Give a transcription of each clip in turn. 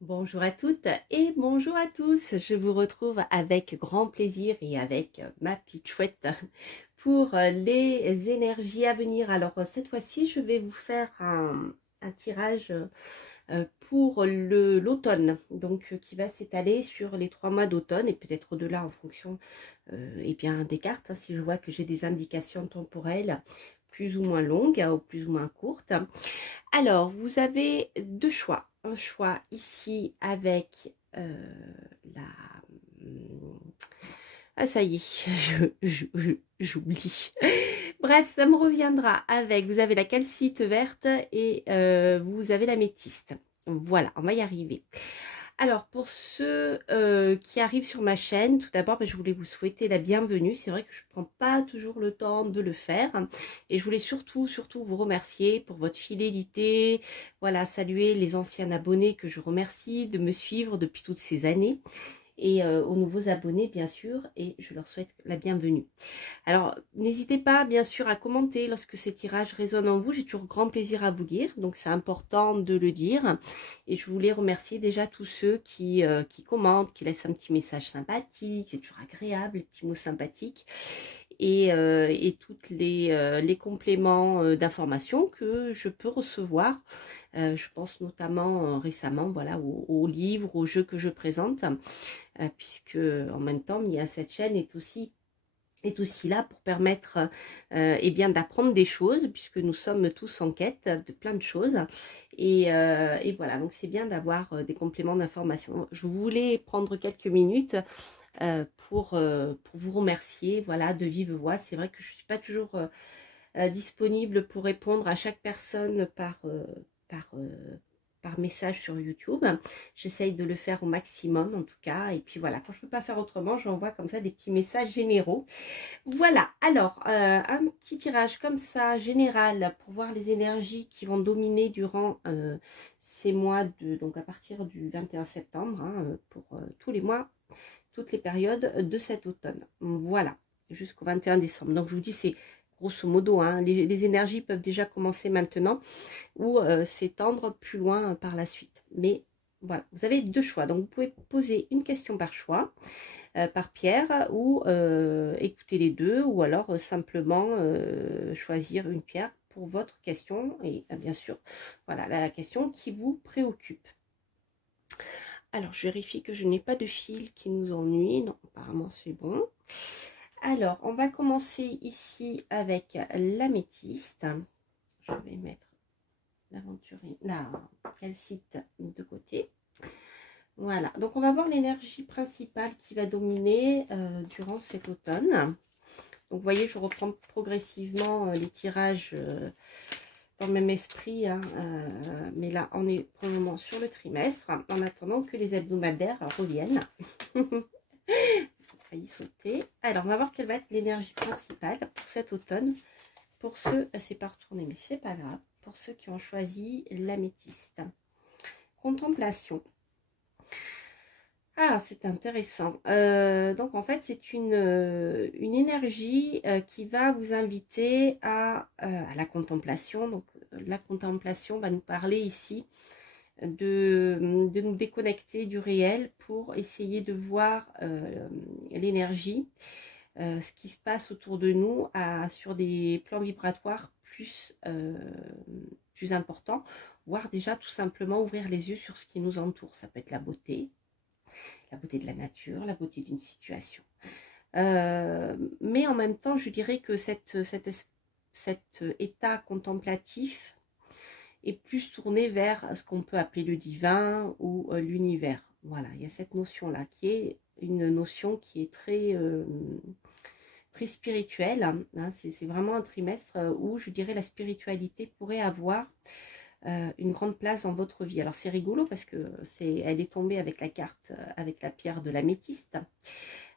Bonjour à toutes et bonjour à tous. Je vous retrouve avec grand plaisir et avec ma petite chouette pour les énergies à venir. Alors cette fois-ci, je vais vous faire un tirage pour l'automne, donc qui va s'étaler sur les 3 mois d'automne et peut-être au-delà en fonction eh bien, des cartes, hein, si je vois que j'ai des indications temporelles plus ou moins longues ou plus ou moins courtes. Alors, vous avez deux choix. Un choix ici avec la... Ah, ça y est, j'oublie. Bref, ça me reviendra avec, vous avez la calcite verte et vous avez la métiste. Voilà, on va y arriver. Alors, pour ceux qui arrivent sur ma chaîne, tout d'abord, je voulais vous souhaiter la bienvenue. C'est vrai que je ne prends pas toujours le temps de le faire. Et je voulais surtout vous remercier pour votre fidélité. Voilà, saluer les anciens abonnés que je remercie de me suivre depuis toutes ces années. Et aux nouveaux abonnés, bien sûr, et je leur souhaite la bienvenue. Alors, n'hésitez pas, bien sûr, à commenter lorsque ces tirages résonnent en vous. J'ai toujours grand plaisir à vous lire, donc c'est important de le dire. Et je voulais remercier déjà tous ceux qui commentent, qui laissent un petit message sympathique. C'est toujours agréable, les petits mots sympathiques. Et toutes les compléments d'informations que je peux recevoir. Je pense notamment récemment voilà, aux livres, aux jeux que je présente, puisque en même temps, Mia cette chaîne est aussi là pour permettre eh bien d'apprendre des choses, puisque nous sommes tous en quête de plein de choses. Et voilà, donc c'est bien d'avoir des compléments d'information. Je voulais prendre quelques minutes pour vous remercier, voilà, de vive voix. C'est vrai que je ne suis pas toujours disponible pour répondre à chaque personne par, euh, par message sur YouTube. J'essaye de le faire au maximum en tout cas. Et puis voilà, quand je ne peux pas faire autrement, j'envoie comme ça des petits messages généraux. Voilà, alors un petit tirage comme ça, général, pour voir les énergies qui vont dominer durant ces mois, donc à partir du 21 septembre, hein, pour tous les mois, toutes les périodes de cet automne. Voilà, jusqu'au 21 décembre. Donc je vous dis, c'est grosso modo, hein, les énergies peuvent déjà commencer maintenant ou s'étendre plus loin par la suite. Mais voilà, vous avez deux choix. Donc vous pouvez poser une question par choix, par pierre, ou écouter les deux, ou alors simplement choisir une pierre pour votre question et bien sûr, voilà, la question qui vous préoccupe. Alors, je vérifie que je n'ai pas de fil qui nous ennuie. Non, apparemment, c'est bon. Alors, on va commencer ici avec l'améthyste. Je vais mettre l'aventurine, la calcite de côté. Voilà, donc on va voir l'énergie principale qui va dominer durant cet automne. Donc, vous voyez, je reprends progressivement les tirages dans le même esprit, hein, mais là, on est pour le moment sur le trimestre, en attendant que les hebdomadaires reviennent. Failli sauter. Alors, on va voir quelle va être l'énergie principale pour cet automne. Pour ceux, c'est pas retourné, mais c'est pas grave. Pour ceux qui ont choisi l'améthyste. Contemplation. Ah, c'est intéressant. Donc, en fait, c'est une énergie qui va vous inviter à la contemplation. Donc, la contemplation va nous parler ici de nous déconnecter du réel pour essayer de voir l'énergie, ce qui se passe autour de nous sur des plans vibratoires plus importants, voire déjà tout simplement ouvrir les yeux sur ce qui nous entoure. Ça peut être la beauté de la nature, la beauté d'une situation. Mais en même temps, je dirais que cet état contemplatif est plus tourné vers ce qu'on peut appeler le divin ou l'univers. Voilà, il y a cette notion-là qui est une notion qui est très spirituelle. Hein. C'est vraiment un trimestre où je dirais la spiritualité pourrait avoir une grande place dans votre vie. Alors c'est rigolo parce que elle est tombée avec la carte, avec la pierre de l'améthyste.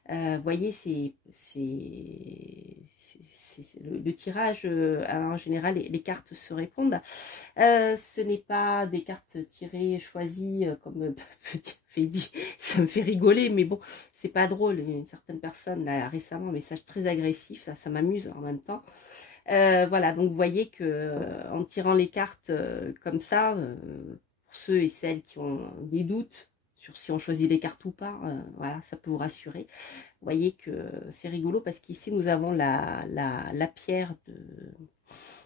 Vous voyez, le tirage, en général, les cartes se répondent. Ce n'est pas des cartes tirées, choisies, comme fait dit, ça me fait rigoler, mais bon, c'est pas drôle. Une certaine personne, là, récemment, un message très agressif, ça m'amuse en même temps. Voilà, donc vous voyez que en tirant les cartes comme ça, ceux et celles qui ont des doutes sur si on choisit les cartes ou pas, voilà, ça peut vous rassurer. Vous voyez que c'est rigolo parce qu'ici, nous avons la pierre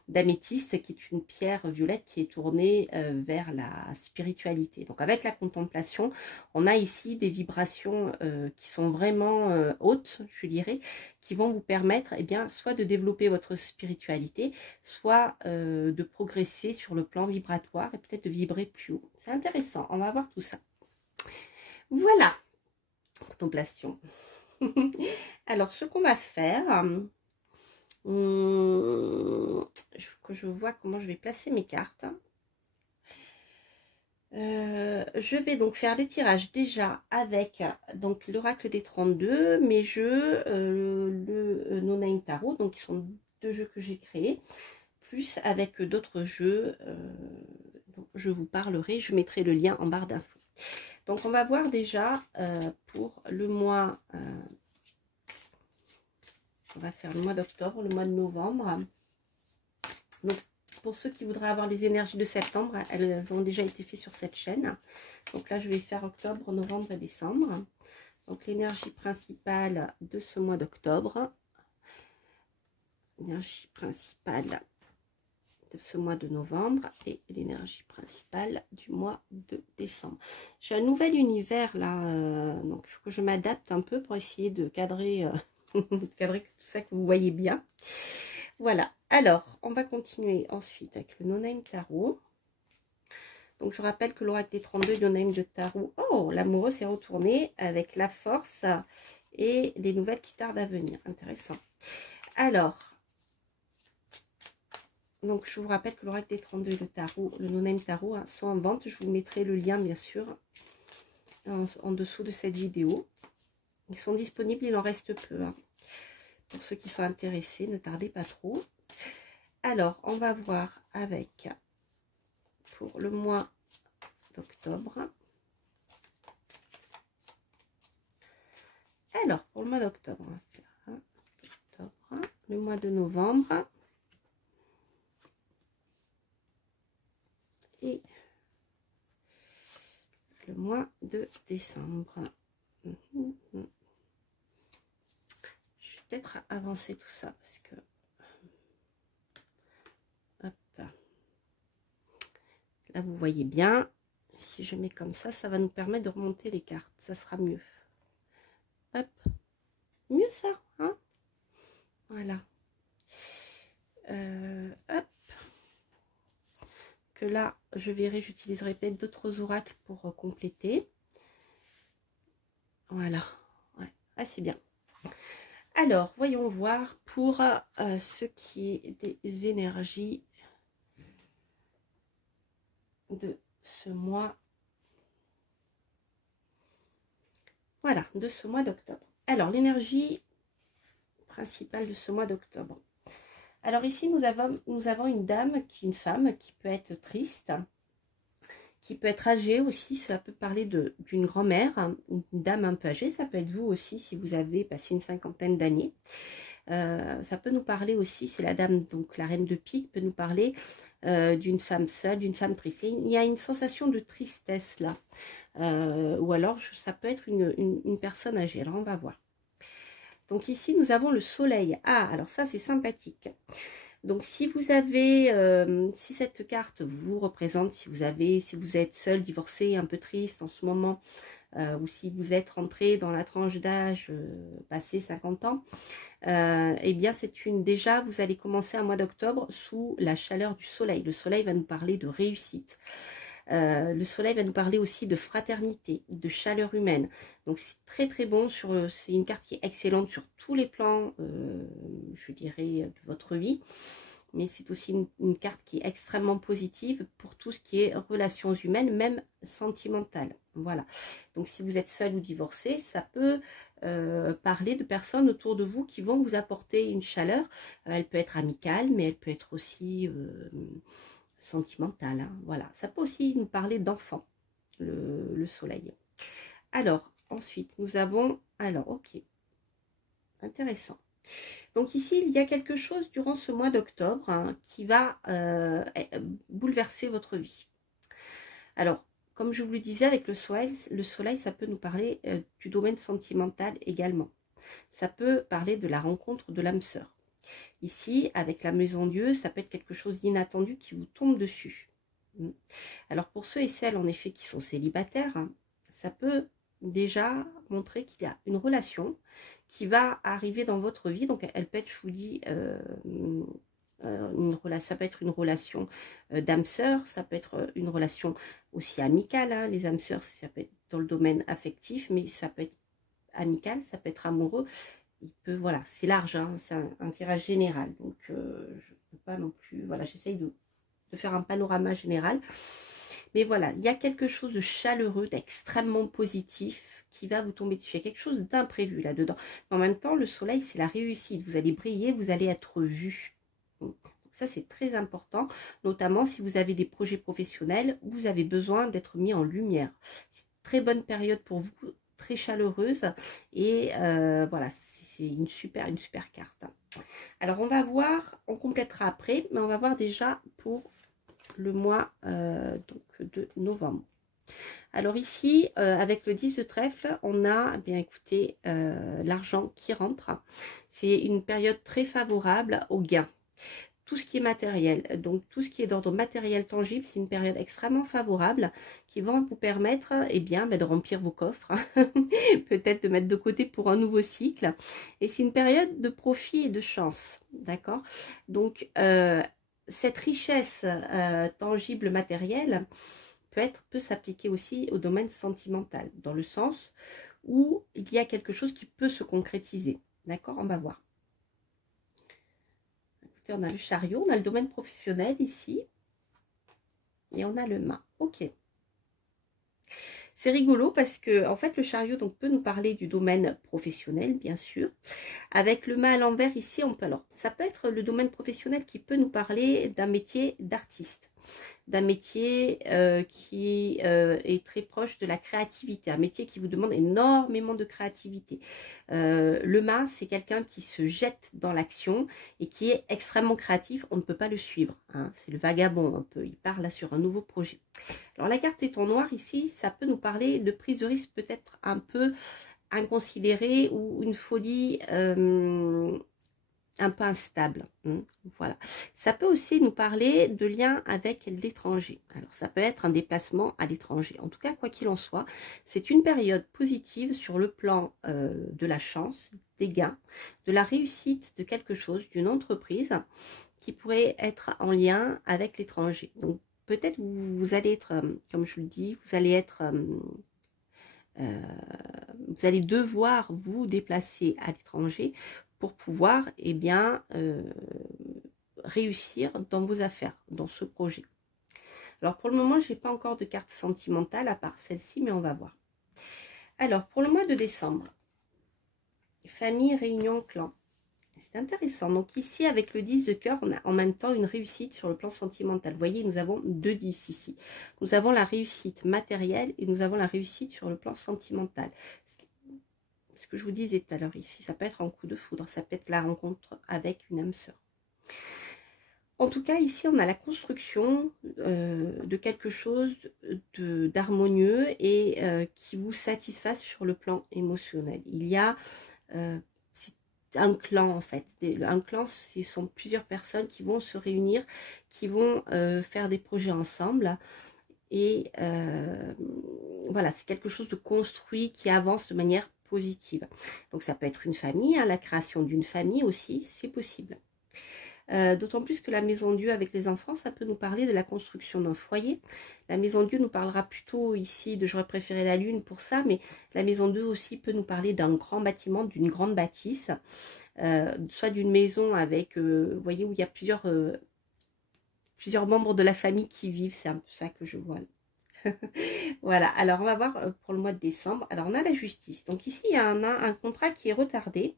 d'améthyste, qui est une pierre violette qui est tournée vers la spiritualité. Donc avec la contemplation, on a ici des vibrations qui sont vraiment hautes, je dirais, qui vont vous permettre soit de développer votre spiritualité, soit de progresser sur le plan vibratoire et peut-être de vibrer plus haut. C'est intéressant, on va voir tout ça. Voilà, contemplation. Alors, ce qu'on va faire, il faut que je vois comment je vais placer mes cartes. Je vais donc faire les tirages déjà avec donc l'oracle des 32, mes jeux, le No Name Tarot, donc qui sont 2 jeux que j'ai créés, plus avec d'autres jeux dont je vous parlerai, je mettrai le lien en barre d'infos. Donc on va voir déjà pour le mois, on va faire le mois d'octobre, le mois de novembre. Donc pour ceux qui voudraient avoir les énergies de septembre, elles ont déjà été faites sur cette chaîne. Donc là je vais faire octobre, novembre et décembre. Donc l'énergie principale de ce mois d'octobre, l'énergie principale de ce mois de novembre et l'énergie principale du mois de décembre. J'ai un nouvel univers là, donc il faut que je m'adapte un peu pour essayer de cadrer, cadrer tout ça, que vous voyez bien. Voilà, alors on va continuer ensuite avec le No Name Tarot. Donc je rappelle que l'oracle des 32 No Name de Tarot, oh, l'amoureux s'est retourné avec la force et des nouvelles qui tardent à venir. Intéressant. Alors, donc, je vous rappelle que l'oracle des 32 et le tarot, le No Name Tarot, sont en vente. Je vous mettrai le lien, bien sûr, en dessous de cette vidéo. Ils sont disponibles, il en reste peu. Pour ceux qui sont intéressés, ne tardez pas trop. Alors, on va voir avec, pour le mois d'octobre. Alors, pour le mois d'octobre, on va faire octobre, le mois de novembre. Et le mois de décembre. Je vais peut-être avancer tout ça parce que hop, là vous voyez bien, si je mets comme ça va nous permettre de remonter les cartes, ça sera mieux. Hop, mieux ça, hein, voilà. Hop, que là je verrai, j'utiliserai peut-être d'autres oracles pour compléter. Voilà, ouais, ah, c'est bien. Alors, voyons voir pour ce qui est des énergies de ce mois. Voilà, de ce mois d'octobre. Alors, l'énergie principale de ce mois d'octobre. Alors ici, nous avons une dame, une femme qui peut être triste, qui peut être âgée aussi. Ça peut parler d'une grand-mère, une dame un peu âgée. Ça peut être vous aussi si vous avez passé une cinquantaine d'années. Ça peut nous parler aussi, c'est la dame, donc la reine de pique, peut nous parler d'une femme seule, d'une femme triste. Il y a une sensation de tristesse là. Ou alors ça peut être une personne âgée. Alors on va voir. Donc ici nous avons le soleil. Ah, alors ça c'est sympathique. Donc si vous avez, si cette carte vous représente, si vous êtes seul, divorcé, un peu triste en ce moment, ou si vous êtes rentré dans la tranche d'âge passé 50 ans, eh bien déjà vous allez commencer un mois d'octobre sous la chaleur du soleil. Le soleil va nous parler de réussite. Le soleil va nous parler aussi de fraternité, de chaleur humaine. Donc c'est très très bon, c'est une carte qui est excellente sur tous les plans, je dirais, de votre vie. Mais c'est aussi une carte qui est extrêmement positive pour tout ce qui est relations humaines, même sentimentales. Voilà. Donc si vous êtes seul ou divorcé, ça peut parler de personnes autour de vous qui vont vous apporter une chaleur. Elle peut être amicale, mais elle peut être aussi sentimentale. Hein. Voilà. Ça peut aussi nous parler d'enfants, le soleil. Alors, ensuite, nous avons... Alors, ok. Intéressant. Donc ici, il y a quelque chose durant ce mois d'octobre qui va bouleverser votre vie. Alors, comme je vous le disais, avec le soleil, ça peut nous parler du domaine sentimental également. Ça peut parler de la rencontre de l'âme sœur. Ici, avec la maison Dieu, ça peut être quelque chose d'inattendu qui vous tombe dessus. Alors, pour ceux et celles, en effet, qui sont célibataires, hein, ça peut déjà montrer qu'il y a une relation qui va arriver dans votre vie. Donc, elle peut être, je vous dis, ça peut être une relation d'âme sœur, ça peut être une relation aussi amicale, hein. Les âmes sœurs, ça peut être dans le domaine affectif, mais ça peut être amical, ça peut être amoureux. Il peut, voilà, c'est large, hein, c'est un tirage général, donc je ne peux pas non plus, voilà, j'essaye de faire un panorama général. Mais voilà, il y a quelque chose de chaleureux, d'extrêmement positif qui va vous tomber dessus. Il y a quelque chose d'imprévu là-dedans. En même temps, le soleil, c'est la réussite. Vous allez briller, vous allez être vu. Donc ça, c'est très important, notamment si vous avez des projets professionnels où vous avez besoin d'être mis en lumière. C'est une très bonne période pour vous, très chaleureuse. Et voilà, c'est une super carte. Alors, on va voir, on complétera après, mais on va voir déjà pour le mois donc de novembre. Alors ici, avec le 10 de trèfle, on a, bien écoutez, l'argent qui rentre. C'est une période très favorable au gain. Tout ce qui est matériel, donc tout ce qui est d'ordre matériel tangible, c'est une période extrêmement favorable qui va vous permettre de remplir vos coffres, peut-être de mettre de côté pour un nouveau cycle. Et c'est une période de profit et de chance, d'accord? Donc, cette richesse tangible matérielle peut s'appliquer aussi au domaine sentimental, dans le sens où il y a quelque chose qui peut se concrétiser, d'accord? On va voir. On a le chariot, on a le domaine professionnel ici. Et on a le mât. Ok. C'est rigolo parce que, en fait, le chariot donc, peut nous parler du domaine professionnel, bien sûr. Avec le mât à l'envers ici, on peut, alors, ça peut être le domaine professionnel qui peut nous parler d'un métier d'artiste. D'un métier qui est très proche de la créativité, un métier qui vous demande énormément de créativité. Le mât, c'est quelqu'un qui se jette dans l'action et qui est extrêmement créatif, on ne peut pas le suivre, hein. C'est le vagabond un peu, il part là sur un nouveau projet. Alors la carte étant noire ici, ça peut nous parler de prise de risque peut-être un peu inconsidérée ou une folie un peu instable, voilà. Ça peut aussi nous parler de liens avec l'étranger. Alors ça peut être un déplacement à l'étranger. En tout cas, quoi qu'il en soit, c'est une période positive sur le plan de la chance, des gains, de la réussite de quelque chose, d'une entreprise qui pourrait être en lien avec l'étranger. Donc peut-être vous allez être, comme je le dis, vous allez être vous allez devoir vous déplacer à l'étranger pour pouvoir réussir dans vos affaires, dans ce projet. Alors pour le moment, je n'ai pas encore de carte sentimentale à part celle-ci, mais on va voir. Alors pour le mois de décembre, famille, réunion, clan. C'est intéressant. Donc ici, avec le 10 de cœur, on a en même temps une réussite sur le plan sentimental. Vous voyez, nous avons 2 10 ici. Nous avons la réussite matérielle et nous avons la réussite sur le plan sentimental. Ce que je vous disais tout à l'heure ici, ça peut être un coup de foudre, ça peut être la rencontre avec une âme sœur. En tout cas, ici, on a la construction de quelque chose d'harmonieux et qui vous satisfasse sur le plan émotionnel. Il y a un clan en fait. Un clan, ce sont plusieurs personnes qui vont se réunir, qui vont faire des projets ensemble. Et voilà, c'est quelque chose de construit qui avance de manière positive. Donc ça peut être une famille, hein, la création d'une famille aussi, c'est possible. D'autant plus que la maison Dieu avec les enfants, ça peut nous parler de la construction d'un foyer. La maison Dieu nous parlera plutôt ici de j'aurais préféré la lune pour ça, mais la maison Dieu aussi peut nous parler d'un grand bâtiment, d'une grande bâtisse, soit d'une maison avec, vous voyez, où il y a plusieurs membres de la famille qui vivent, c'est un peu ça que je vois. Voilà, alors on va voir pour le mois de décembre. Alors on a la justice. Donc ici, il y a un contrat qui est retardé.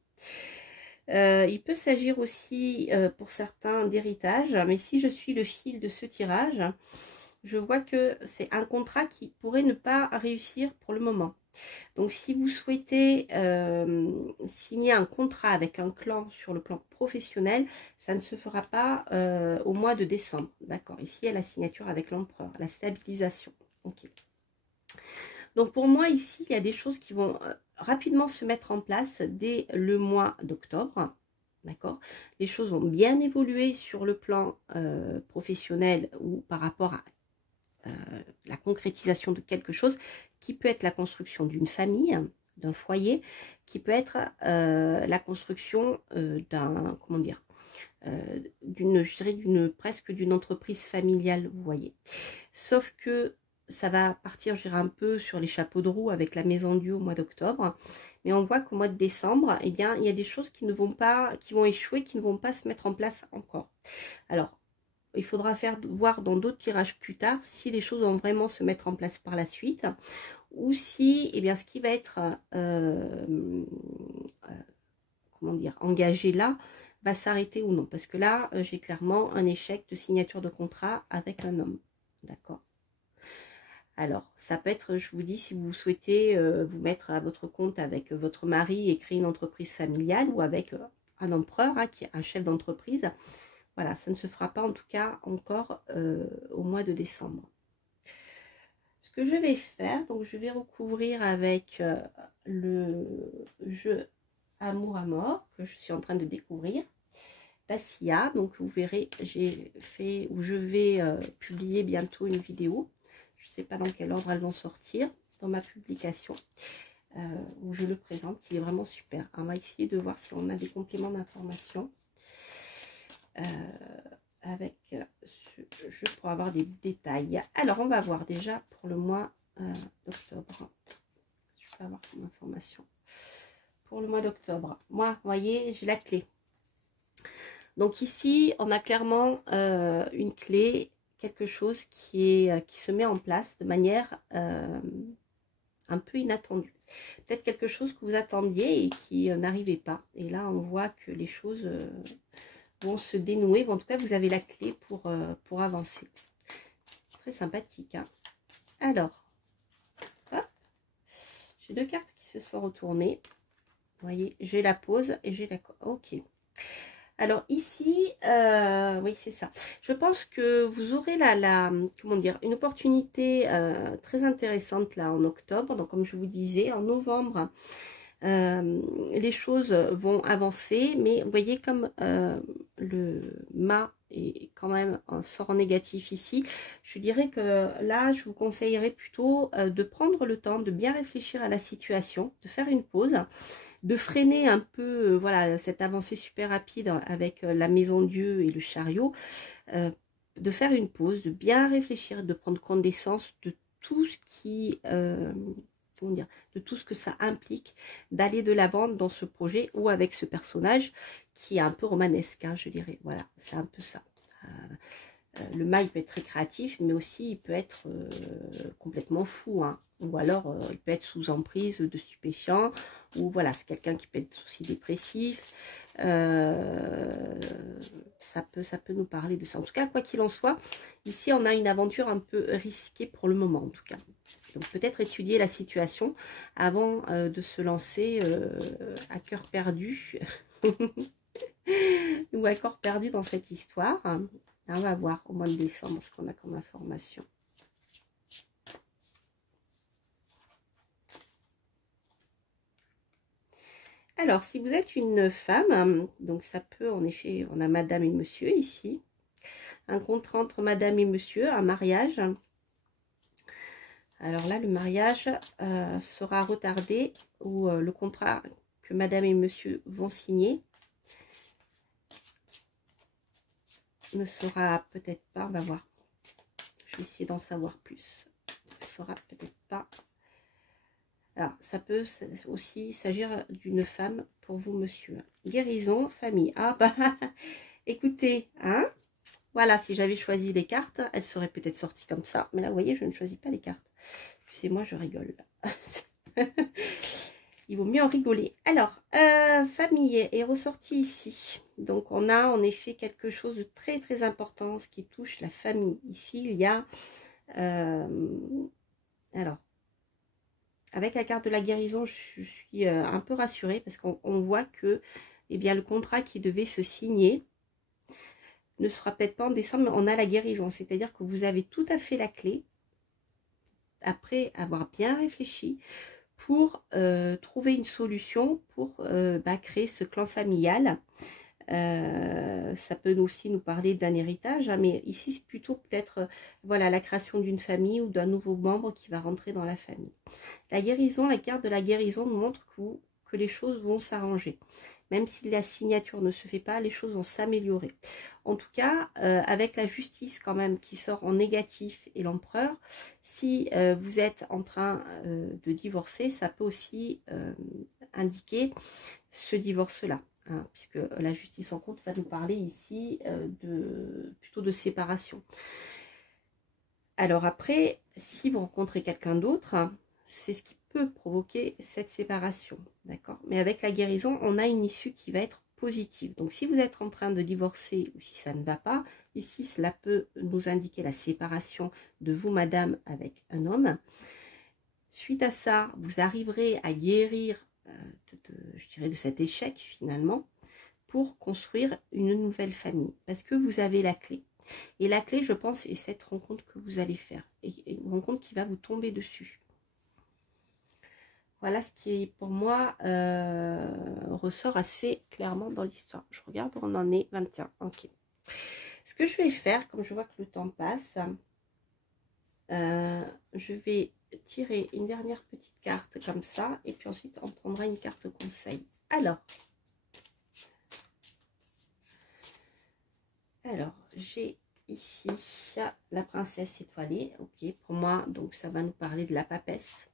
Il peut s'agir aussi pour certains d'héritage, mais si je suis le fil de ce tirage, je vois que c'est un contrat qui pourrait ne pas réussir pour le moment. Donc si vous souhaitez signer un contrat avec un clan sur le plan professionnel, ça ne se fera pas au mois de décembre. D'accord, ici il y a la signature avec l'empereur, la stabilisation. Ok. Donc pour moi ici, il y a des choses qui vont rapidement se mettre en place dès le mois d'octobre. D'accord? Les choses vont bien évoluer sur le plan professionnel ou par rapport à la concrétisation de quelque chose qui peut être la construction d'une famille, d'un foyer, qui peut être la construction d'un, comment dire, je dirais presque d'une entreprise familiale, vous voyez. Sauf que ça va partir, je dirais, un peu sur les chapeaux de roue avec la maison Dieu au mois d'octobre. Mais on voit qu'au mois de décembre, eh bien, il y a des choses qui ne vont pas, qui vont échouer, qui ne vont pas se mettre en place encore. Alors, il faudra voir dans d'autres tirages plus tard si les choses vont vraiment se mettre en place par la suite. Ou si, eh bien, ce qui va être, comment dire, engagé là, va s'arrêter ou non. Parce que là, j'ai clairement un échec de signature de contrat avec un homme. D'accord? Alors, ça peut être, je vous dis, si vous souhaitez vous mettre à votre compte avec votre mari et créer une entreprise familiale ou avec un empereur, hein, qui est un chef d'entreprise. Voilà, ça ne se fera pas en tout cas encore au mois de décembre. Ce que je vais faire, donc je vais recouvrir avec le jeu Amour à mort que je suis en train de découvrir. Passia, donc vous verrez, j'ai fait, ou je vais publier bientôt une vidéo. Je ne sais pas dans quel ordre elles vont sortir dans ma publication où je le présente. Il est vraiment super. On va essayer de voir si on a des compléments d'information avec ce jeu pour avoir des détails. Alors, on va voir déjà pour le mois d'octobre. Je peux avoir comme information. Pour le mois d'octobre, moi, vous voyez, j'ai la clé. Donc ici, on a clairement une clé, quelque chose qui se met en place de manière un peu inattendue. Peut-être quelque chose que vous attendiez et qui n'arrivait pas. Et là, on voit que les choses vont se dénouer. En tout cas, vous avez la clé pour avancer. Très sympathique. Hein. Alors, j'ai deux cartes qui se sont retournées. Vous voyez, j'ai la pause et j'ai la... Ok. Alors ici, oui c'est ça. Je pense que vous aurez comment dire, une opportunité très intéressante là en octobre. Donc comme je vous disais, en novembre, les choses vont avancer. Mais vous voyez comme le mât est quand même un sort négatif ici. Je dirais que là, je vous conseillerais plutôt de prendre le temps de bien réfléchir à la situation, de faire une pause, de freiner un peu voilà, cette avancée super rapide avec la maison Dieu et le chariot, de faire une pause, de bien réfléchir, de prendre connaissance de tout ce qui, comment dire, de tout ce que ça implique d'aller de l'avant dans ce projet ou avec ce personnage qui est un peu romanesque, hein, je dirais. Voilà, c'est un peu ça. Le mât, il peut être très créatif, mais aussi il peut être complètement fou, hein. Ou alors il peut être sous emprise de stupéfiants, ou voilà, c'est quelqu'un qui peut être aussi dépressif. Ça peut nous parler de ça. En tout cas, quoi qu'il en soit, ici on a une aventure un peu risquée pour le moment en tout cas. Donc peut-être étudier la situation avant de se lancer à cœur perdu ou à corps perdu dans cette histoire. On va voir au mois de décembre ce qu'on a comme information. Alors, si vous êtes une femme, donc ça peut en effet, on a madame et monsieur ici. Un contrat entre madame et monsieur, un mariage. Alors là, le mariage sera retardé ou le contrat que madame et monsieur vont signer ne sera peut-être pas, on va voir. Je vais essayer d'en savoir plus. Ne sera peut-être pas. Alors, ça peut aussi s'agir d'une femme pour vous, monsieur. Guérison, famille. Ah bah, écoutez, hein. Voilà, si j'avais choisi les cartes, elles seraient peut-être sorties comme ça. Mais là, vous voyez, je ne choisis pas les cartes. Excusez-moi, je rigole. Il vaut mieux en rigoler. Alors, famille est ressorti ici. Donc, on a en effet quelque chose de très, très important, ce qui touche la famille. Ici, il y a... alors, avec la carte de la guérison, je suis un peu rassurée parce qu'on voit que eh bien, le contrat qui devait se signer ne sera peut-être pas en décembre, mais on a la guérison. C'est-à-dire que vous avez tout à fait la clé après avoir bien réfléchi pour trouver une solution pour créer ce clan familial. Ça peut aussi nous parler d'un héritage, hein, mais ici c'est plutôt peut-être voilà, la création d'une famille ou d'un nouveau membre qui va rentrer dans la famille. La guérison, la carte de la guérison nous montre que les choses vont s'arranger. Même si la signature ne se fait pas, les choses vont s'améliorer. En tout cas, avec la justice quand même qui sort en négatif et l'empereur, si vous êtes en train de divorcer, ça peut aussi indiquer ce divorce-là. Hein, puisque la justice en compte va nous parler ici plutôt de séparation. Alors après, si vous rencontrez quelqu'un d'autre, hein, c'est ce qui peut provoquer cette séparation, d'accord? Mais avec la guérison, on a une issue qui va être positive. Donc si vous êtes en train de divorcer ou si ça ne va pas, ici cela peut nous indiquer la séparation de vous, madame, avec un homme. Suite à ça, vous arriverez à guérir je dirais de cet échec finalement pour construire une nouvelle famille parce que vous avez la clé. Et la clé, je pense, est cette rencontre que vous allez faire. Et une rencontre qui va vous tomber dessus. Voilà ce qui, pour moi, ressort assez clairement dans l'histoire. Je regarde où on en est, 21. Ok. Ce que je vais faire, comme je vois que le temps passe, je vais tirer une dernière petite carte comme ça. Et puis ensuite, on prendra une carte conseil. Alors, j'ai ici la princesse étoilée. Ok, pour moi, donc ça va nous parler de la papesse.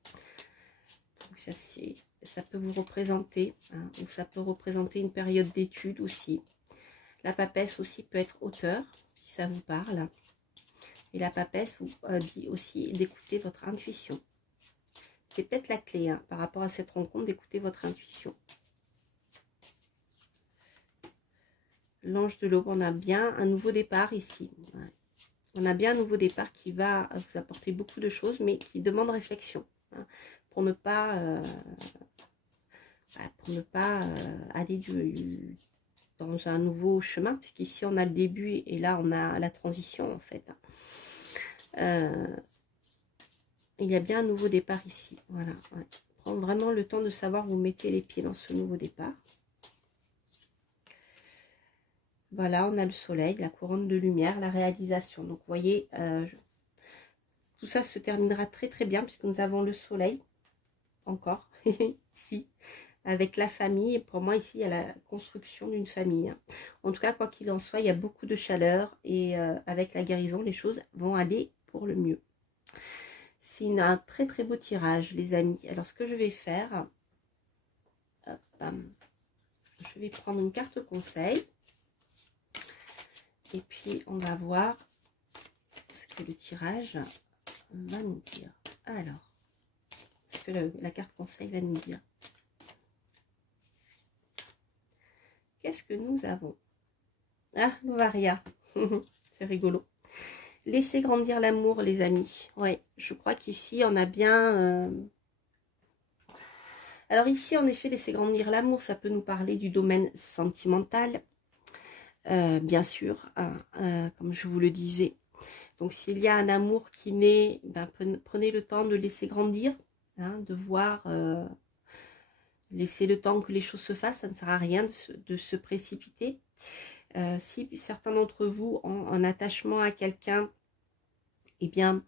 Donc ça peut vous représenter, hein, ou ça peut représenter une période d'études aussi. La papesse aussi peut être auteur, si ça vous parle. Et la papesse vous dit aussi d'écouter votre intuition. C'est peut-être la clé hein, par rapport à cette rencontre, d'écouter votre intuition. L'ange de l'aube, on a bien un nouveau départ ici. Ouais. On a bien un nouveau départ qui va vous apporter beaucoup de choses, mais qui demande réflexion. Hein, pour ne pas, aller dans un nouveau chemin, puisqu'ici on a le début et là on a la transition en fait. Il y a bien un nouveau départ ici. Voilà. Ouais. Prendre vraiment le temps de savoir où vous mettez les pieds dans ce nouveau départ. Voilà, on a le soleil, la couronne de lumière, la réalisation. Donc, vous voyez, tout ça se terminera très très bien puisque nous avons le soleil, encore, ici, avec la famille. Et pour moi, ici, il y a la construction d'une famille. En tout cas, quoi qu'il en soit, il y a beaucoup de chaleur. Et avec la guérison, les choses vont aller pour le mieux. C'est un très très beau tirage, les amis. Alors, ce que je vais faire, hop, je vais prendre une carte conseil. Et puis, on va voir ce que le tirage va nous dire. Alors, ce que la carte conseil va nous dire. Qu'est-ce que nous avons? Ah, l'Ovaria. C'est rigolo. Laissez grandir l'amour, les amis. Ouais, je crois qu'ici, on a bien... Alors ici, en effet, laisser grandir l'amour, ça peut nous parler du domaine sentimental. Bien sûr, hein, comme je vous le disais. Donc, s'il y a un amour qui naît, ben, prenez le temps de laisser grandir, hein, de voir, laisser le temps que les choses se fassent. Ça ne sert à rien de se précipiter. Si certains d'entre vous ont un attachement à quelqu'un, eh bien,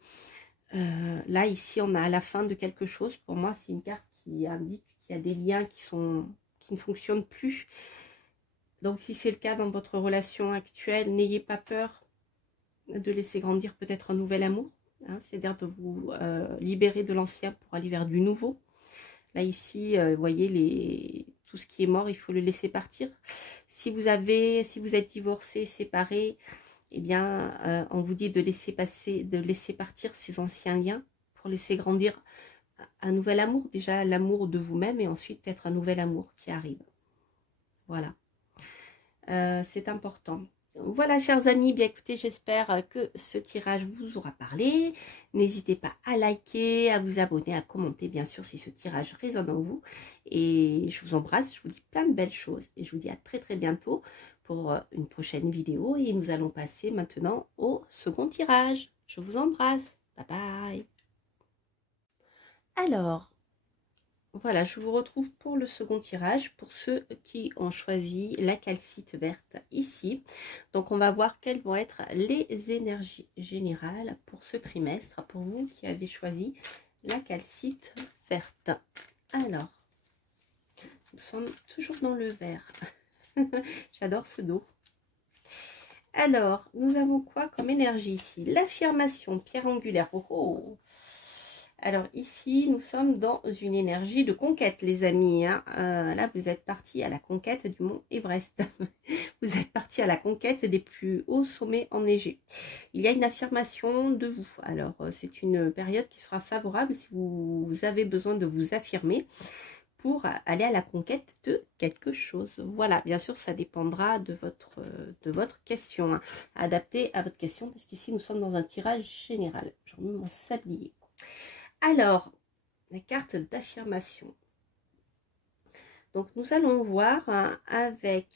là, ici, on a à la fin de quelque chose. Pour moi, c'est une carte qui indique qu'il y a des liens qui ne fonctionnent plus. Donc, si c'est le cas dans votre relation actuelle, n'ayez pas peur de laisser grandir peut-être un nouvel amour. Hein, c'est-à-dire de vous libérer de l'ancien pour aller vers du nouveau. Là, ici, vous voyez, tout ce qui est mort, il faut le laisser partir. Si vous êtes divorcé, séparé, eh bien, on vous dit de laisser partir ces anciens liens pour laisser grandir un nouvel amour. Déjà, l'amour de vous-même et ensuite peut-être un nouvel amour qui arrive. Voilà. C'est important. Voilà, chers amis, bien écoutez, j'espère que ce tirage vous aura parlé. N'hésitez pas à liker, à vous abonner, à commenter, bien sûr, si ce tirage résonne en vous. Et je vous embrasse, je vous dis plein de belles choses. Et je vous dis à très très bientôt pour une prochaine vidéo. Et nous allons passer maintenant au second tirage. Je vous embrasse. Bye bye. Alors, voilà, je vous retrouve pour le second tirage, pour ceux qui ont choisi la calcite verte ici. Donc, on va voir quelles vont être les énergies générales pour ce trimestre, pour vous qui avez choisi la calcite verte. Alors, nous sommes toujours dans le vert. J'adore ce dos. Alors, nous avons quoi comme énergie ici? L'affirmation, pierre angulaire. Oh, oh. Alors ici, nous sommes dans une énergie de conquête, les amis. Hein. Là, vous êtes partis à la conquête du mont Everest. Vous êtes partis à la conquête des plus hauts sommets enneigés. Il y a une affirmation de vous. Alors, c'est une période qui sera favorable si vous avez besoin de vous affirmer pour aller à la conquête de quelque chose. Voilà, bien sûr, ça dépendra de votre question. Hein. Adapté à votre question, parce qu'ici, nous sommes dans un tirage général. Je remets mon sablier. Alors, la carte d'affirmation. Donc, nous allons voir hein, avec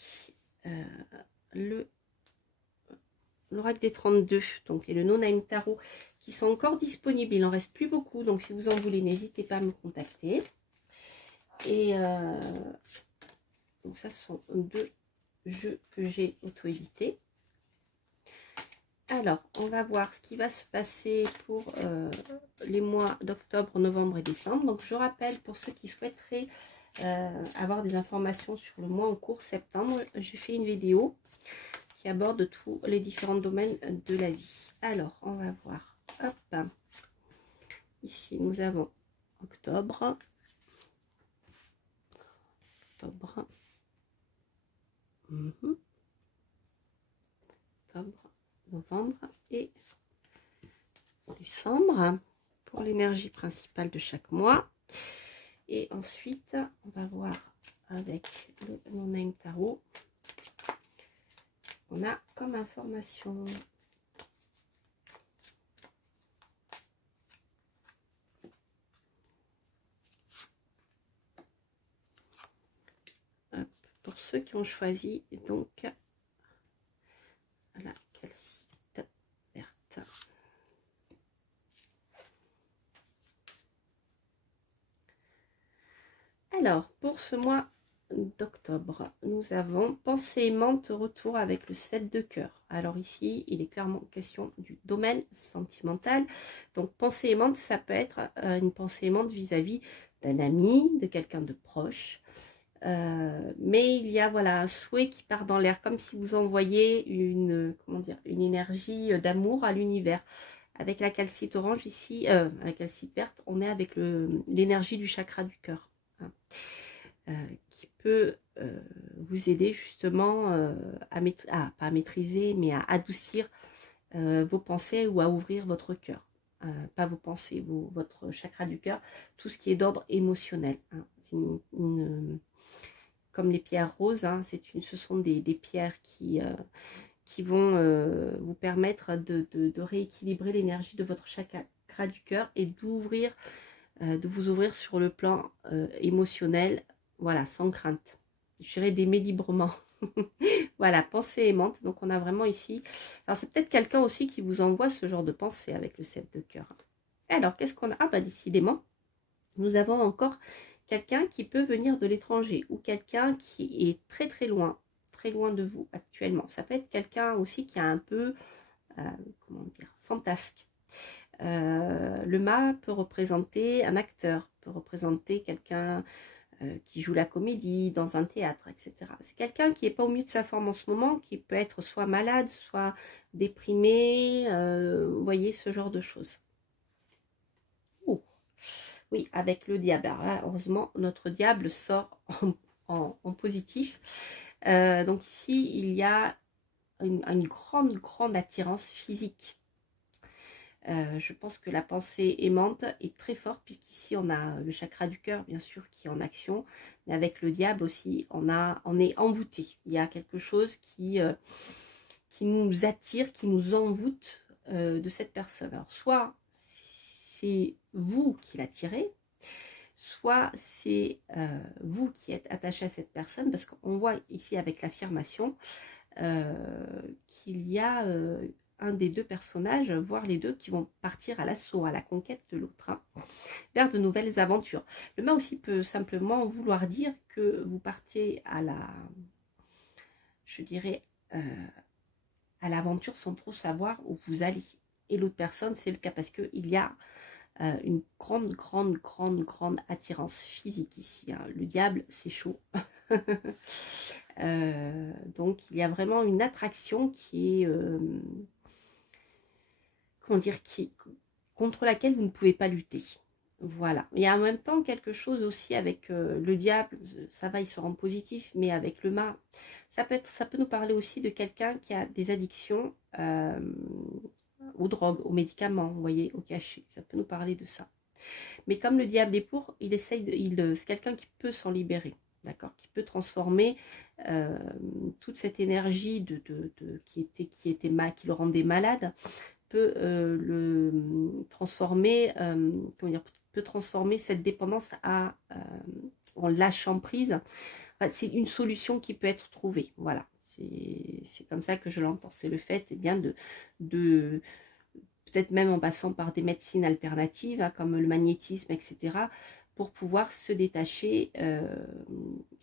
l'oracle des 32 donc, et le No-Name Tarot qui sont encore disponibles. Il n'en reste plus beaucoup, donc si vous en voulez, n'hésitez pas à me contacter. Et donc, ça, ce sont deux jeux que j'ai auto-édités. Alors, on va voir ce qui va se passer pour les mois d'octobre, novembre et décembre. Donc, je rappelle pour ceux qui souhaiteraient avoir des informations sur le mois en cours septembre, j'ai fait une vidéo qui aborde tous les différents domaines de la vie. Alors, on va voir. Hop. Ici, nous avons octobre. Octobre. Octobre, novembre et décembre pour l'énergie principale de chaque mois. Et ensuite, on va voir avec le No-Name Tarot. On a comme information. Hop, pour ceux qui ont choisi donc la calcite verte. Alors, pour ce mois d'octobre, nous avons pensée aimante retour avec le 7 de cœur. Alors ici, il est clairement question du domaine sentimental. Donc, pensée aimante, ça peut être une pensée aimante vis-à-vis d'un ami, de quelqu'un de proche. Mais il y a voilà un souhait qui part dans l'air, comme si vous envoyiez une, comment dire, une énergie d'amour à l'univers. Avec la calcite orange ici, la calcite verte, on est avec l'énergie du chakra du cœur. Hein. Qui peut vous aider justement pas à maîtriser, mais à adoucir vos pensées ou à ouvrir votre cœur. Pas vos pensées, votre chakra du cœur, tout ce qui est d'ordre émotionnel. Hein. Comme les pierres roses, hein, ce sont des pierres qui vont vous permettre de rééquilibrer l'énergie de votre chakra du cœur et d'ouvrir, de vous ouvrir sur le plan émotionnel. Voilà, sans crainte. Je dirais d'aimer librement. Voilà, pensée aimante. Donc, on a vraiment ici... Alors, c'est peut-être quelqu'un aussi qui vous envoie ce genre de pensée avec le 7 de cœur. Alors, qu'est-ce qu'on a? Ah, bah, décidément, nous avons encore quelqu'un qui peut venir de l'étranger ou quelqu'un qui est très, très loin de vous actuellement. Ça peut être quelqu'un aussi qui a un peu, comment dire, fantasque. Le mât peut représenter un acteur, peut représenter quelqu'un qui joue la comédie dans un théâtre, etc. C'est quelqu'un qui n'est pas au mieux de sa forme en ce moment, qui peut être soit malade, soit déprimé, vous voyez, ce genre de choses. Oh. Oui, avec le diable. Alors là, heureusement, notre diable sort en positif. Donc ici, il y a une grande attirance physique. Je pense que la pensée aimante est très forte, puisqu'ici on a le chakra du cœur bien sûr qui est en action, mais avec le diable aussi on est envoûté. Il y a quelque chose qui nous attire, qui nous envoûte de cette personne. Alors soit c'est vous qui l'attirez, soit c'est vous qui êtes attaché à cette personne, parce qu'on voit ici avec l'affirmation qu'il y a un des deux personnages, voire les deux, qui vont partir à l'assaut, à la conquête de l'autre, hein, vers de nouvelles aventures. Le mât aussi peut simplement vouloir dire que vous partiez à la, je dirais, à l'aventure sans trop savoir où vous allez. Et l'autre personne, c'est le cas parce qu'il y a une grande attirance physique ici, hein. Le diable, c'est chaud. Donc, il y a vraiment une attraction qui est, comment dire, contre laquelle vous ne pouvez pas lutter. Voilà. Il y a en même temps quelque chose aussi avec le diable, ça va, il se rend positif, mais avec le mât, ça peut nous parler aussi de quelqu'un qui a des addictions aux drogues, aux médicaments, vous voyez, au cachet. Ça peut nous parler de ça. Mais comme le diable est pour, il essaye, c'est quelqu'un qui peut s'en libérer, d'accord, qui peut transformer toute cette énergie qui le rendait malade, peut le transformer, comment dire, peut transformer cette dépendance en lâchant prise. Enfin, c'est une solution qui peut être trouvée. Voilà, c'est comme ça que je l'entends. C'est le fait, eh bien, de peut-être même en passant par des médecines alternatives, hein, comme le magnétisme, etc., pour pouvoir se détacher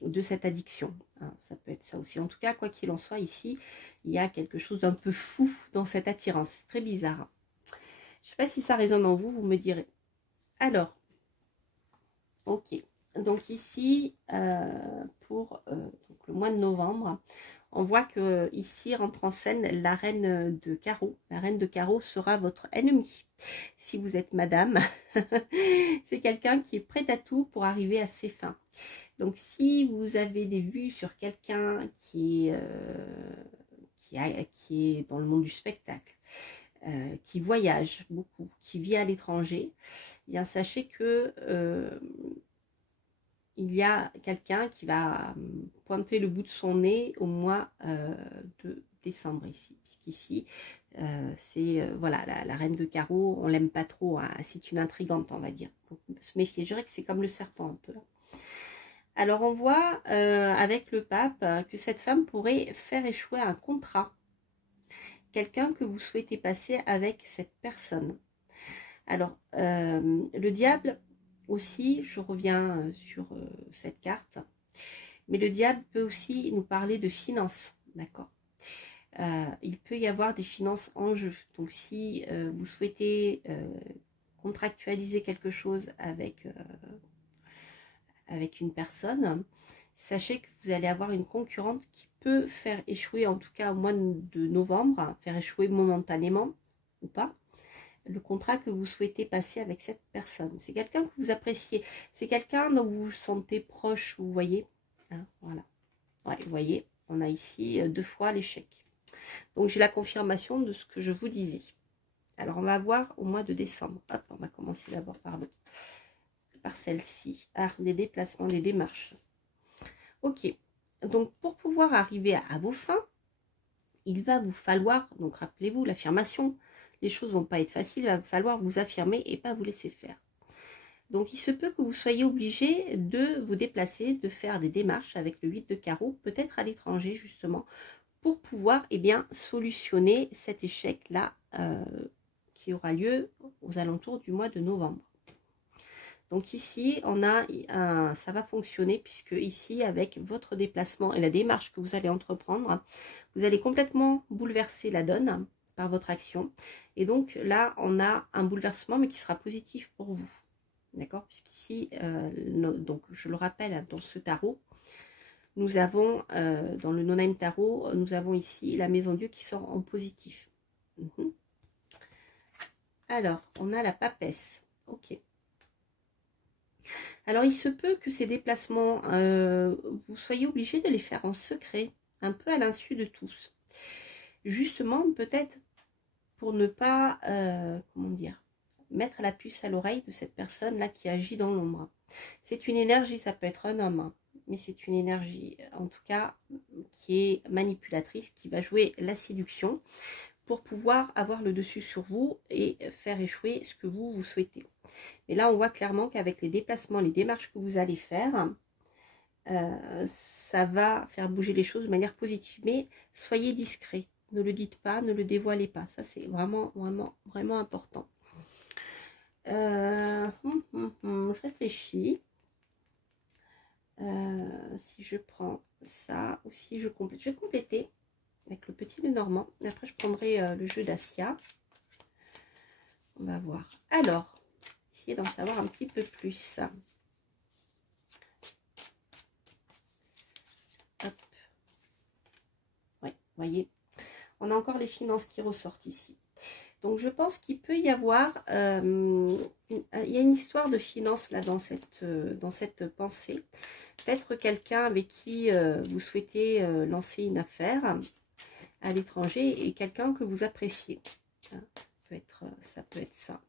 de cette addiction. Hein, ça peut être ça aussi. En tout cas, quoi qu'il en soit, ici, il y a quelque chose d'un peu fou dans cette attirance. C'est très bizarre. Hein. Je ne sais pas si ça résonne en vous, vous me direz. Alors, ok. Donc ici, pour donc le mois de novembre, on voit que ici rentre en scène la reine de carreau. La reine de carreau sera votre ennemie. Si vous êtes madame, c'est quelqu'un qui est prêt à tout pour arriver à ses fins. Donc si vous avez des vues sur quelqu'un qui est dans le monde du spectacle, qui voyage beaucoup, qui vit à l'étranger, eh bien sachez que il y a quelqu'un qui va pointer le bout de son nez au mois de décembre ici. Puisqu'ici, c'est voilà, la reine de carreau, on l'aime pas trop, hein, c'est une intrigante, on va dire. Donc, se méfier, je dirais que c'est comme le serpent un peu. Alors, on voit avec le pape que cette femme pourrait faire échouer un contrat. Quelqu'un que vous souhaitez passer avec cette personne. Alors, le diable aussi, je reviens sur cette carte, mais le diable peut aussi nous parler de finances, d'accord. Il peut y avoir des finances en jeu, donc si vous souhaitez contractualiser quelque chose avec une personne, sachez que vous allez avoir une concurrente qui peut faire échouer, en tout cas au mois de novembre, faire échouer momentanément ou pas, le contrat que vous souhaitez passer avec cette personne. C'est quelqu'un que vous appréciez. C'est quelqu'un dont vous vous sentez proche, vous voyez. Hein, voilà. Ouais, vous voyez, on a ici 2 fois l'échec. Donc, j'ai la confirmation de ce que je vous disais. Alors, on va voir au mois de décembre. Hop, on va commencer d'abord, pardon, par celle-ci. Ah, des déplacements, des démarches. Ok. Donc, pour pouvoir arriver à vos fins, il va vous falloir, donc rappelez-vous l'affirmation, les choses ne vont pas être faciles, il va falloir vous affirmer et pas vous laisser faire. Donc il se peut que vous soyez obligé de vous déplacer, de faire des démarches avec le 8 de carreau, peut-être à l'étranger justement, pour pouvoir solutionner cet échec-là qui aura lieu aux alentours du mois de novembre. Donc ici, on a ça va fonctionner puisque ici, avec votre déplacement et la démarche que vous allez entreprendre, vous allez complètement bouleverser la donne par votre action. Et donc là, on a un bouleversement, mais qui sera positif pour vous. D'accord? Puisqu'ici, donc je le rappelle, dans ce tarot, nous avons, dans le Noname Tarot, nous avons ici la Maison Dieu qui sort en positif. Alors, on a la papesse. Ok. Alors, il se peut que ces déplacements, vous soyez obligé de les faire en secret, un peu à l'insu de tous. Justement, peut-être pour ne pas, comment dire, mettre la puce à l'oreille de cette personne-là qui agit dans l'ombre. C'est une énergie, ça peut être un homme, hein, mais c'est une énergie, en tout cas, qui est manipulatrice, qui va jouer la séduction pour pouvoir avoir le dessus sur vous et faire échouer ce que vous souhaitez. Et là, on voit clairement qu'avec les déplacements, les démarches que vous allez faire, ça va faire bouger les choses de manière positive. Mais soyez discret, Ne le dites pas, ne le dévoilez pas. Ça, c'est vraiment, vraiment, vraiment important. Je réfléchis. Si je prends ça ou si je complète. Je vais compléter avec le petit Lenormand. Et après, je prendrai le jeu d'Asia. On va voir. Alors, essayer d'en savoir un petit peu plus. Hop. Oui, voyez. On a encore les finances qui ressortent ici. Donc, je pense qu'il peut y avoir... il y a une histoire de finances là dans cette pensée. Peut-être quelqu'un avec qui vous souhaitez lancer une affaire à l'étranger et quelqu'un que vous appréciez. Ça peut être ça.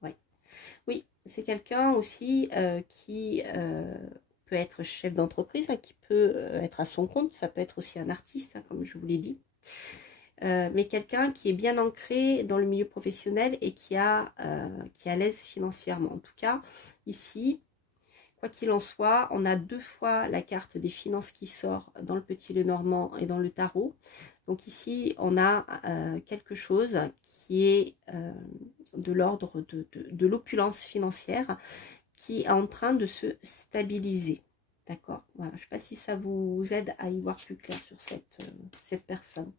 Ouais. Oui, c'est quelqu'un aussi qui peut être chef d'entreprise, hein, qui peut être à son compte. Ça peut être aussi un artiste, hein, comme je vous l'ai dit. Mais quelqu'un qui est bien ancré dans le milieu professionnel et qui est à l'aise financièrement. En tout cas, ici, quoi qu'il en soit, on a 2 fois la carte des finances qui sort dans le petit Lenormand et dans le tarot. Donc ici, on a quelque chose qui est de l'ordre de l'opulence financière qui est en train de se stabiliser. D'accord. Voilà. Je ne sais pas si ça vous aide à y voir plus clair sur cette personne.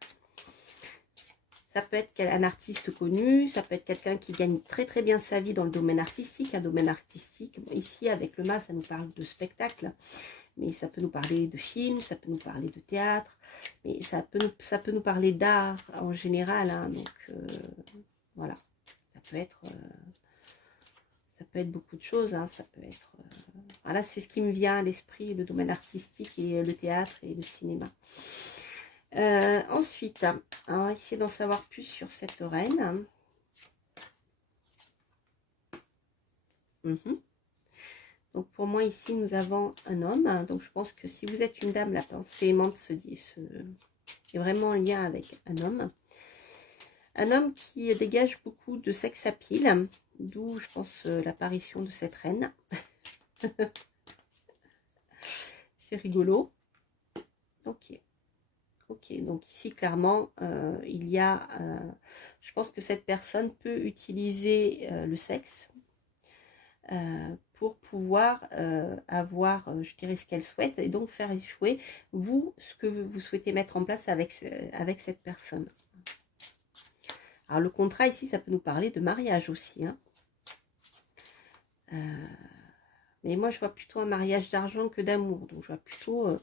Ça peut être un artiste connu, ça peut être quelqu'un qui gagne très très bien sa vie dans le domaine artistique. Un domaine artistique, bon, ici avec le mât, ça nous parle de spectacle, mais ça peut nous parler de film, ça peut nous parler de théâtre, mais ça peut nous parler d'art en général. Hein, donc voilà, ça peut être beaucoup de choses. Hein, ça peut être voilà, c'est ce qui me vient à l'esprit, le domaine artistique et le théâtre et le cinéma. Ensuite, on va essayer d'en savoir plus sur cette reine. Donc pour moi ici nous avons un homme. Donc je pense que si vous êtes une dame, la pensée aimante est vraiment en lien avec un homme. Un homme qui dégage beaucoup de sex appeal, d'où je pense l'apparition de cette reine. C'est rigolo. Ok. Ok, donc ici clairement il y a, je pense que cette personne peut utiliser le sexe pour pouvoir avoir, je dirais, ce qu'elle souhaite et donc faire échouer ce que vous souhaitez mettre en place avec cette personne. Alors le contrat ici, ça peut nous parler de mariage aussi. Hein. Mais moi, je vois plutôt un mariage d'argent que d'amour. Donc, je vois plutôt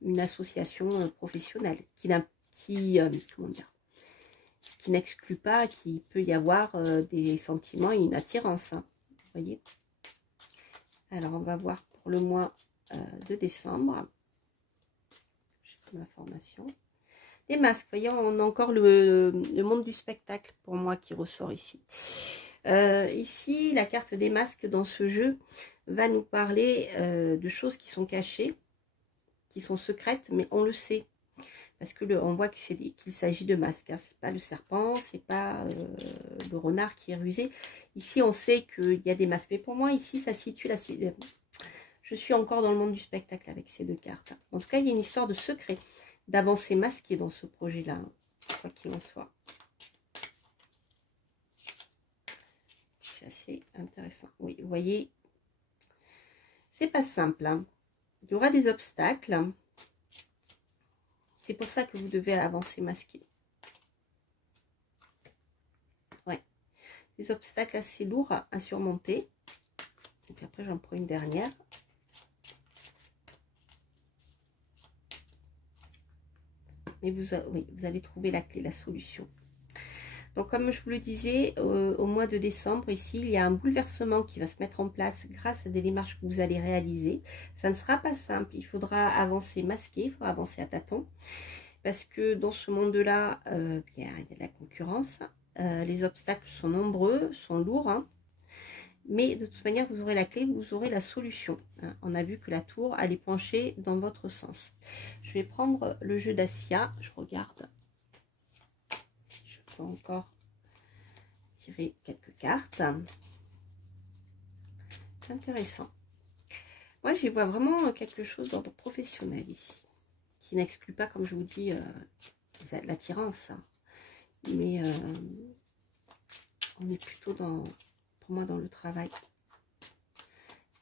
une association professionnelle comment dire, qui n'exclut pas qu'il peut y avoir des sentiments et une attirance. Hein, vous voyez. Alors, on va voir pour le mois de décembre. J'ai pris ma formation. Les masques, vous voyez, on a encore le monde du spectacle pour moi qui ressort ici. Ici, la carte des masques dans ce jeu va nous parler de choses qui sont cachées, qui sont secrètes, mais on le sait. Parce que on voit qu'il s'agit de masques. Hein. C'est pas le serpent, c'est pas le renard qui est rusé. Ici, on sait qu'il y a des masques. Mais pour moi, ici, ça situe la... Je suis encore dans le monde du spectacle avec ces 2 cartes. En tout cas, il y a une histoire de secret, d'avancée masquée dans ce projet-là, hein, quoi qu'il en soit. C'est assez intéressant. Oui, vous voyez, c'est pas simple. Hein. Il y aura des obstacles. C'est pour ça que vous devez avancer masqué. Ouais. Des obstacles assez lourds à surmonter. Et puis après, j'en prends une dernière. Mais vous allez trouver la clé, la solution. Donc, comme je vous le disais, au mois de décembre, ici, il y a un bouleversement qui va se mettre en place grâce à des démarches que vous allez réaliser. Ça ne sera pas simple. Il faudra avancer masqué, il faudra avancer à tâtons. Parce que dans ce monde-là, il y a de la concurrence. Les obstacles sont nombreux, sont lourds. Hein. Mais de toute manière, vous aurez la clé, vous aurez la solution. Hein. On a vu que la tour allait pencher dans votre sens. Je vais prendre le jeu d'Asia. Je regarde si je peux encore tirer quelques cartes. C'est intéressant. Moi, j'y vois vraiment quelque chose d'ordre professionnel ici. Qui n'exclut pas, comme je vous dis, vous avez de l'attirance, hein. Mais on est plutôt dans, pour moi, dans le travail.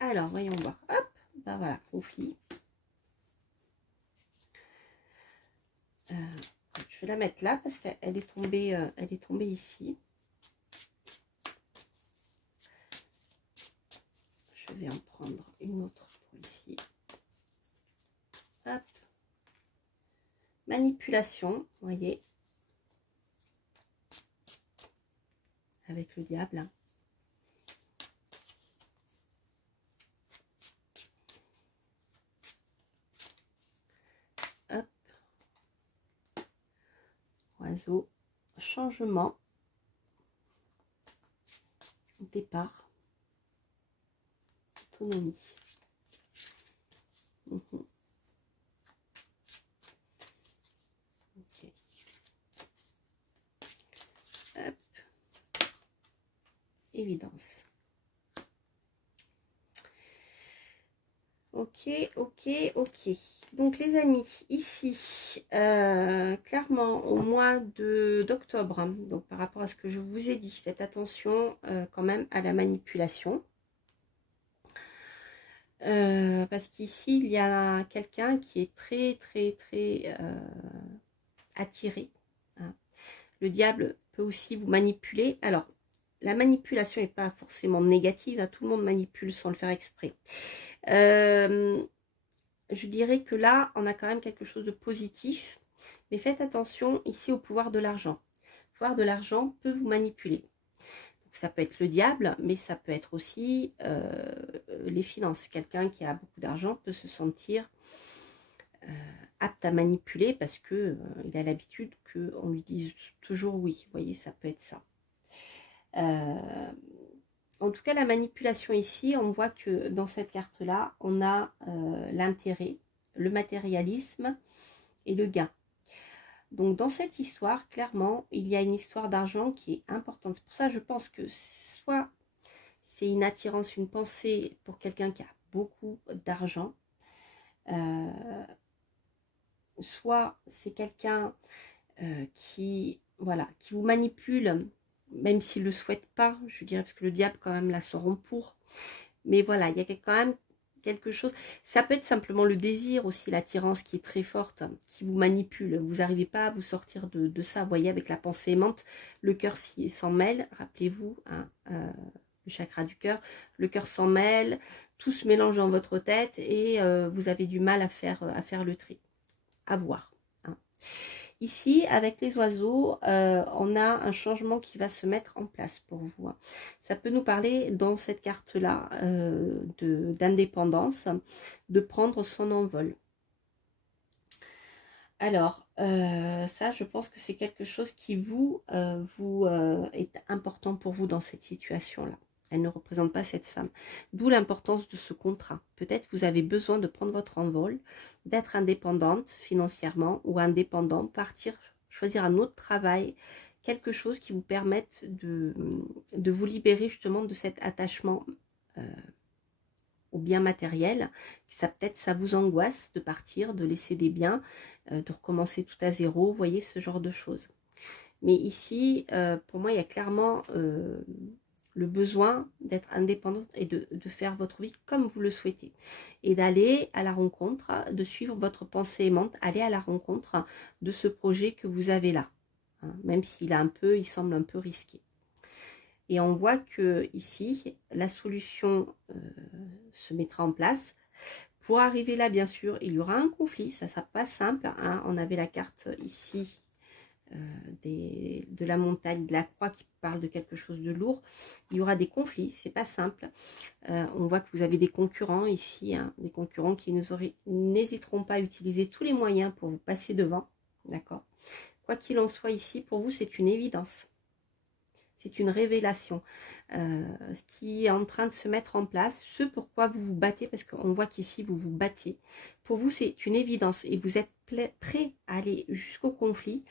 Alors, voyons voir. Hop, ben voilà, conflit. Je vais la mettre là parce qu'elle est tombée ici. Je vais en prendre une autre pour ici. Hop. Manipulation, vous voyez. Avec le diable. Hop. Oiseau. Changement. Départ. Autonomie. Ok. Hop. Évidence. Ok, ok, ok. Donc les amis, ici, clairement au mois d'octobre, hein, donc par rapport à ce que je vous ai dit, faites attention quand même à la manipulation. Parce qu'ici, il y a quelqu'un qui est très, très, très attiré, hein. Le diable peut aussi vous manipuler. Alors, la manipulation n'est pas forcément négative, hein, tout le monde manipule sans le faire exprès. Je dirais que là, on a quand même quelque chose de positif. Mais faites attention ici au pouvoir de l'argent. Le pouvoir de l'argent peut vous manipuler. Donc, ça peut être le diable, mais ça peut être aussi les finances. Quelqu'un qui a beaucoup d'argent peut se sentir apte à manipuler parce que il a l'habitude qu'on lui dise toujours oui. Vous voyez, ça peut être ça. En tout cas, la manipulation ici, on voit que dans cette carte-là, on a l'intérêt, le matérialisme et le gain. Donc, dans cette histoire, clairement, il y a une histoire d'argent qui est importante. C'est pour ça que je pense que soit c'est une attirance, une pensée pour quelqu'un qui a beaucoup d'argent, soit c'est quelqu'un qui, voilà, qui vous manipule, même s'il ne le souhaite pas, je dirais, parce que le diable quand même la sauront pour. Mais voilà, il y a quand même quelque chose. Ça peut être simplement le désir aussi, l'attirance qui est très forte, qui vous manipule. Vous n'arrivez pas à vous sortir de ça. Vous voyez, avec la pensée aimante, le cœur s'en mêle. Rappelez-vous, hein, le chakra du cœur. Le cœur s'en mêle, tout se mélange dans votre tête et vous avez du mal à faire le tri. À voir. Hein. Ici, avec les oiseaux, on a un changement qui va se mettre en place pour vous. Hein. Ça peut nous parler dans cette carte-là d'indépendance, de prendre son envol. Alors, ça, je pense que c'est quelque chose qui est important pour vous dans cette situation-là. Elle ne représente pas cette femme. D'où l'importance de ce contrat. Peut-être vous avez besoin de prendre votre envol, d'être indépendante financièrement ou indépendant, partir, choisir un autre travail, quelque chose qui vous permette de vous libérer justement de cet attachement au bien matériel. Peut-être ça vous angoisse de partir, de laisser des biens, de recommencer tout à zéro, vous voyez, ce genre de choses. Mais ici, pour moi, il y a clairement le besoin d'être indépendante et de faire votre vie comme vous le souhaitez. Et d'aller à la rencontre, de suivre votre pensée aimante, aller à la rencontre de ce projet que vous avez là. Hein, même s'il il semble un peu risqué. Et on voit que ici, la solution se mettra en place. Pour arriver là, bien sûr, il y aura un conflit. Ça ne sera pas simple. Hein. On avait la carte ici de la montagne, de la croix qui parle de quelque chose de lourd. Il y aura des conflits, c'est pas simple. On voit que vous avez des concurrents ici, hein, des concurrents qui n'hésiteront pas à utiliser tous les moyens pour vous passer devant. D'accord. Quoi qu'il en soit ici, pour vous, c'est une évidence. C'est une révélation. Ce qui est en train de se mettre en place, ce pourquoi vous vous battez, parce qu'on voit qu'ici, vous vous battez. Pour vous, c'est une évidence et vous êtes prêt à aller jusqu'au conflit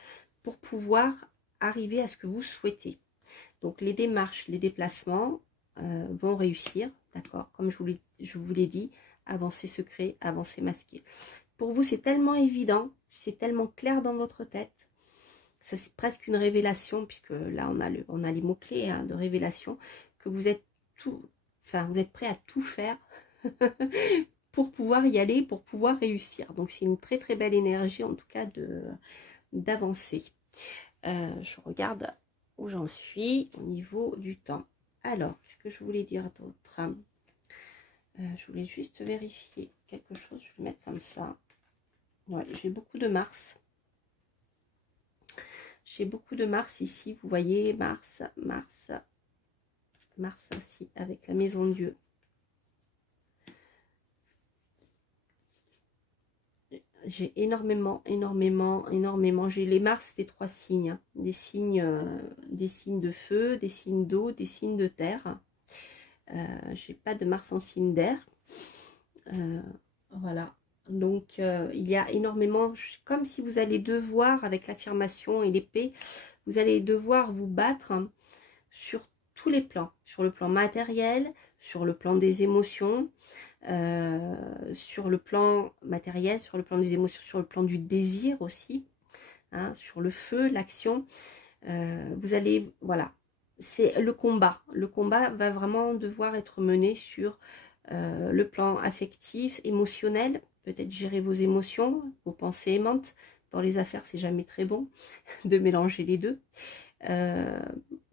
pour pouvoir arriver à ce que vous souhaitez. Donc, les démarches, les déplacements vont réussir, d'accord. Comme je vous l'ai dit, avancée secret, avancée masquée. Pour vous, c'est tellement évident, c'est tellement clair dans votre tête ça c'est presque une révélation, puisque là on a les mots-clés hein, de révélation, que vous êtes vous êtes prêt à tout faire pour pouvoir y aller, pour pouvoir réussir. Donc c'est une très très belle énergie en tout cas d'avancer. Je regarde où j'en suis au niveau du temps. Alors, qu'est-ce que je voulais dire d'autre? Je voulais juste vérifier quelque chose. Je vais le mettre comme ça. Ouais, j'ai beaucoup de Mars. J'ai beaucoup de Mars ici. Vous voyez, Mars aussi avec la maison de Dieu. J'ai énormément. J'ai les Mars des 3 signes. Des signes de feu, des signes d'eau, des signes de terre. J'ai pas de Mars en signe d'air. Voilà. Donc, il y a énormément, comme si vous allez devoir, avec l'affirmation et l'épée, vous allez devoir vous battre hein, sur tous les plans. Sur le plan matériel, sur le plan des émotions, sur le plan matériel, sur le plan des émotions, sur le plan du désir aussi, hein, sur le feu, l'action. Vous allez, voilà, c'est le combat. Le combat va vraiment devoir être mené sur le plan affectif, émotionnel, peut-être gérer vos émotions, vos pensées aimantes. Dans les affaires, c'est jamais très bon de mélanger les deux.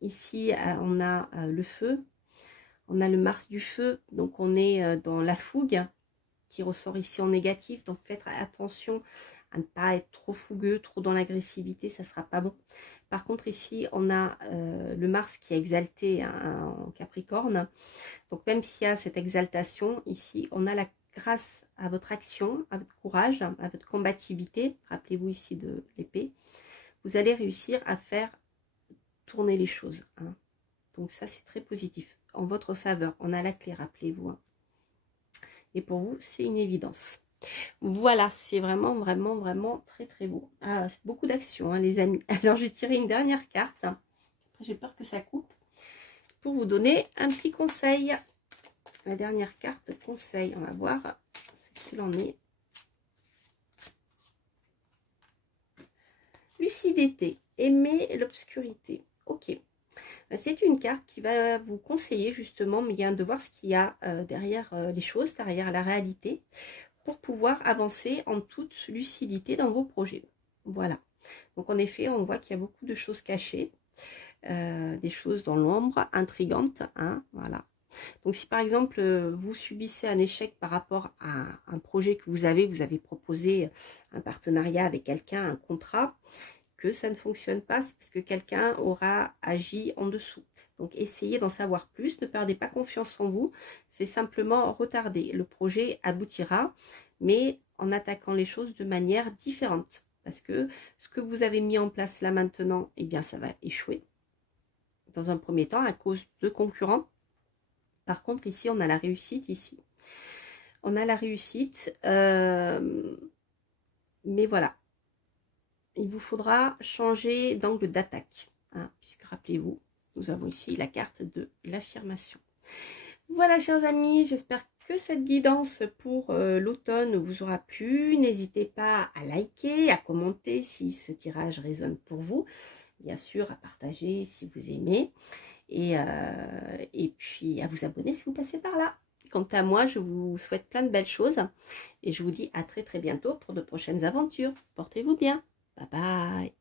Ici, on a le feu, on a le Mars du feu, donc on est dans la fougue qui ressort ici en négatif. Donc faites attention à ne pas être trop fougueux, trop dans l'agressivité, ça sera pas bon. Par contre ici on a le Mars qui est exalté hein, en Capricorne. Donc même s'il y a cette exaltation, ici on a la grâce à votre action, à votre courage, à votre combativité. Rappelez-vous ici de l'épée. Vous allez réussir à faire tourner les choses. Hein. Donc ça c'est très positif. En votre faveur, on a la clé, rappelez-vous. Hein. Et pour vous, c'est une évidence. Voilà, c'est vraiment très très beau. Ah, c'est beaucoup d'action, hein, les amis. Alors, je vais tirer une dernière carte. Après, j'ai peur que ça coupe. Pour vous donner un petit conseil. La dernière carte, conseil. On va voir ce qu'il en est. Lucidité. Aimer l'obscurité. Ok. C'est une carte qui va vous conseiller justement bien de voir ce qu'il y a derrière les choses, derrière la réalité, pour pouvoir avancer en toute lucidité dans vos projets. Voilà. Donc en effet, on voit qu'il y a beaucoup de choses cachées, des choses dans l'ombre, intrigantes. Hein, voilà. Donc si par exemple vous subissez un échec par rapport à un projet que vous avez proposé un partenariat avec quelqu'un, un contrat, que ça ne fonctionne pas, c'est parce que quelqu'un aura agi en dessous. Donc essayez d'en savoir plus, ne perdez pas confiance en vous, c'est simplement retarder. Le projet aboutira, mais en attaquant les choses de manière différente. Parce que ce que vous avez mis en place là maintenant, eh bien ça va échouer. Dans un premier temps, à cause de concurrents. Par contre, ici, on a la réussite, ici. On a la réussite, mais voilà. Il vous faudra changer d'angle d'attaque, hein, puisque rappelez-vous, nous avons ici la carte de l'affirmation. Voilà, chers amis, j'espère que cette guidance pour l'automne vous aura plu. N'hésitez pas à liker, à commenter si ce tirage résonne pour vous. Bien sûr, à partager si vous aimez. Et puis, à vous abonner si vous passez par là. Quant à moi, je vous souhaite plein de belles choses. Et je vous dis à très très bientôt pour de prochaines aventures. Portez-vous bien. Bye bye.